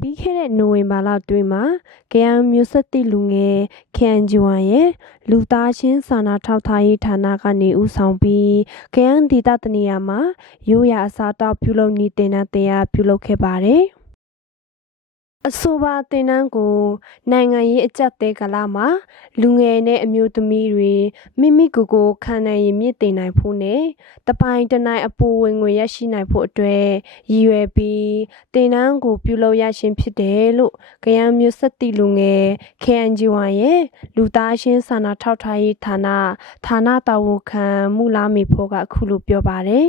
ပြီးခဲ့တဲ့နိုဝင်ဘာလတွင်းမှာကယန်းမျိုးဆက်တိလူငယ် KNG1 ရဲ့လူသားချင်းစာနာထောက်ထားရေးဌာနကနေဦးဆောင်ပြီးကယန်းဒေသတနေရာမှာရိုးရာအစားတောက်ပြုလုပ်နည်းတင်နန်းတရားပြုလုပ်ခဲ့ပါတယ်။အဆိုပါတင်နန်းကိုနိုင်ငံရေးအကြက်တဲကလာမှာလူငယ်နဲ့အမျိုးသမီးတွေမိမိကိုယ်ကိုခံနိုင်ရင်မြင့်တင်နိုင်ဖို့နဲ့တပိုင်တနိုင်အပူဝင်ငွေရရှိနိုင်ဖို့အတွက်ရည်ရွယ်ပြီးတင်နန်းကိုပြုလုပ်ရခြင်းဖြစ်တယ်လို့ကယန်းမျိုးဆက်တိလူငယ် KNG1 ရဲ့လူသားချင်းစာနာထောက်ထားရေးဌာနတာဝန်ခံမူလာမီဖို့ကအခုလိုပြောပါတယ်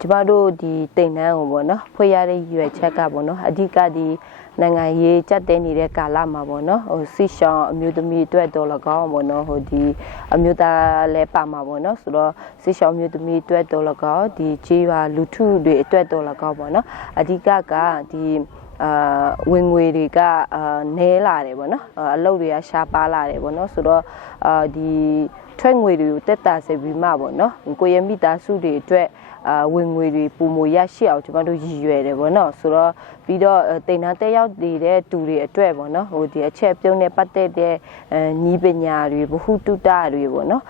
ကျမတို့ဒီတိမ်နှန်းကိုပေါ့နော်ဖွေရတဲ့ရွယ်ချက်ကပေါ့နော်အဓိကဒီနိုင်ငံရေးကြက်တဲနေတဲ့ကာလမှာပေါ့နော်ဆီရှောင်းအမျိုးသမီးအတွက်တော်လကောင်းပေါ့နော်ဒီအမျိုးသားလည်းပါမှာပေါ့နော်ဆိုတော့ဆီရှောင်းအမျိုးသမီးအတွက်တော်လကောင်းဒီကြေးရွာလူထုတွေအတွက်တော်လကောင်းပေါ့နော်အဓိကကဒီဝင်ငွေတွေကနဲလာတယ်ပေါ့နော်အလုပ်တွေကရှားပါလာတယ်ပေါ့နော်ဆိုတော့ဒီထွက်ငွေတွေကိုတက်တာစေပြီးမှပေါ့နော်ကိုရမိသားစုတွေအတွက်ဝင်ငွေတွေပုံမရရှိအောင်ကျွန်တော်တို့ရည်ရွယ်တယ်ပေါ့နော်ဆိုတော့ပြီးတော့တိမ်နှန်းတက်ရောက်နေတဲ့တူတွေအတွက်ပေါ့နော်ဟိုဒီအချက်ပြုံးနဲ့ပတ်သက်တဲ့ညီပညာတွေဘ ഹു တုတတွေပေါ့နော်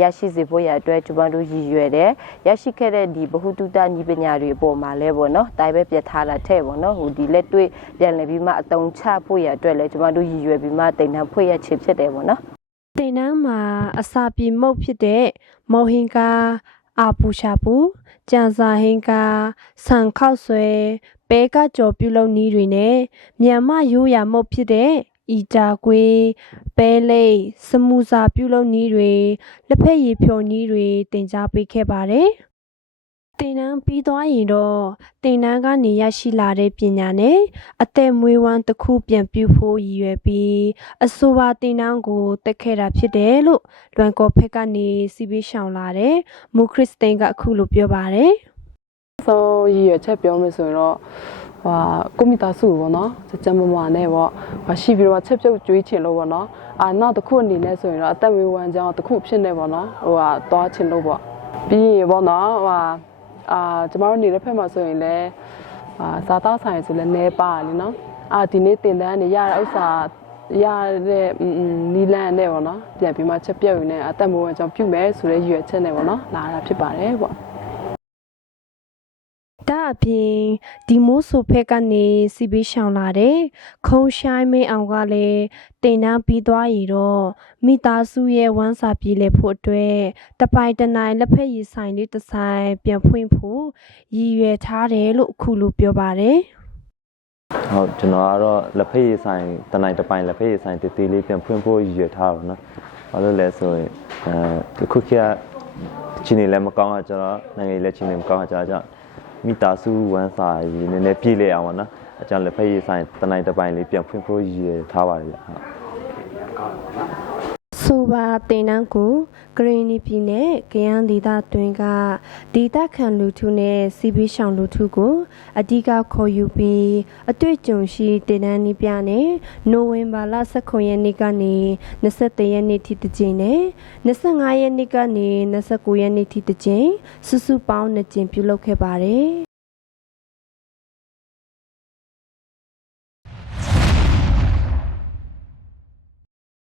ရရှိစေဖို့ရအတွက်ကျွန်တော်တို့ရည်ရွယ်တယ်ရရှိခဲ့တဲ့ဒီဘ ഹു တုတညီပညာတွေအပေါ်မှာလဲပေါ့နော်တိုင်ပဲပြထားတာထဲပေါ့နော်ဟိုဒီလက်တွေ့ပြန်လည်ပြီးမှအတုံးချဖို့ရအတွက်လဲကျွန်တော်တို့ရည်ရွယ်ပြီးမှတိမ်နှန်းဖွင့်ရချင်ဖြစ်တယ်ပေါ့နော်တင်နန်းမှာအစာပြေမုတ်ဖြစ်တဲ့မော်ဟင်ကာအာပူရှာပူကြံစာဟင်ကာဆန်ခောက်ဆွဲပဲကကြော်ပြုလုပ်နည်းတွေနဲ့မြန်မာရိုးရာမုတ်ဖြစ်တဲ့ဤကြကွေးပဲလိတ်စမူစာပြုလုပ်နည်းတွေလက်ဖက်ရည်ဖြော်နည်းတွေတင် जा ပေးခဲ့ပါတယ်တင်နန်းပြီးသွားရင်တော့တင်နန်းကနေရရှိလာတဲ့ပညာနဲ့အသက်မွေးဝမ်းတစ်ခုပြန်ပြုဖို့ရည်ရွယ်ပြီးအဆိုပါတင်နန်းကိုတက်ခဲ့တာဖြစ်တယ်လို့လွမ်ကော်ဖက်ကနေစီးပြီးရှောင်လာတဲ့မူခရစ်စတိန်ကအခုလိုပြောပါတယ်။ဆိုရည်ရွယ်ချက်ပြောမယ်ဆိုရင်တော့ကွန်ပျူတာစုပေါ့နော်စကြမမနဲ့ပေါ့ရှိပြီးတော့ချက်ပြုတ်ကျွေးချင်လို့ပေါ့နော်နောက်တစ်ခုအနေနဲ့ဆိုရင်တော့အသက်မွေးဝမ်းကြောင်းတစ်ခုဖြစ်နေပေါ့နော်သွားချင်လို့ပေါ့ပြီးရင်ပေါ့နော်ကျမတို့နေတဲ့ဖက်မှာဆိုရင်လည်းစားတောက်ဆိုင်ဆိုလည်းနဲပါလေနော်ဒီနေ့တင်တန်းနေရတဲ့ဥစ္စာရတဲ့နီလန်နဲ့ပေါ့နော်ပြန်ပြီးမှချက်ပြုတ်ရင်းနဲ့အသက်မွေးဝမ်းကြောင်းပြုမယ်ဆိုတဲ့ရည်ရွယ်ချက်နဲ့ပေါ့နော်လာတာဖြစ်ပါတယ်ပေါ့ဒါအပြင်ဒီမိုးဆိုဖက်ကနေစီးပြီးရှောင်လာတဲ့ခုံရှိုင်းမင်းအောင်ကလည်းတင်နှန်းပြီးသွားရတော့မိသားစုရဲ့ဝမ်းစာပြေလည်ဖို့အတွက်တပိုင်တနိုင်လက်ဖက်ရည်ဆိုင်လေးတစ်ဆိုင်ပြန်ဖွင့်ဖို့ရည်ရွယ်ထားတယ်လို့အခုလိုပြောပါတယ်ဟုတ်ကျွန်တော်ကတော့လက်ဖက်ရည်ဆိုင်တနိုင်တပိုင်လက်ဖက်ရည်ဆိုင်တည်တည်လေးပြန်ဖွင့်ဖို့ရည်ရွယ်ထားပါတော့။ဘာလို့လဲဆိုရင်ခုခေတ်ချင်းနေလည်းမကောင်းတာကျတော့နိုင်ငံရေးလည်းချင်းနေမကောင်းတာကျတော့မိသားစုဝမ်းစာရည်နည်းနည်းပြည့်လေအောင်ပါနော်။အကြောင်းလက်ဖက်ရည်ဆိုင်တနိုင်တပိုင်လေးပြန်ဖွင့်ဖို့ရည်ရွယ်ထားပါတယ်ဟုတ်။ဆိုပါတင်နန်းကိုဂရင်းနီပြည်နယ်ကယန်းဒေသတွင်ကဒေသခံလူထုနဲ့စီးပြီးရှောင်လူထုကိုအဓိကခေါ်ယူပြီးအတွေ့အကြုံရှိတင်နန်းနည်းပြနဲ့နိုဝင်ဘာလ19ရက်နေ့ကနေ23ရက်နေ့ထိတစ်ကြိမ်နဲ့25ရက်နေ့ကနေ29ရက်နေ့ထိတစ်ကြိမ်စုစုပေါင်း2ကြိမ်ပြုလုပ်ခဲ့ပါတယ်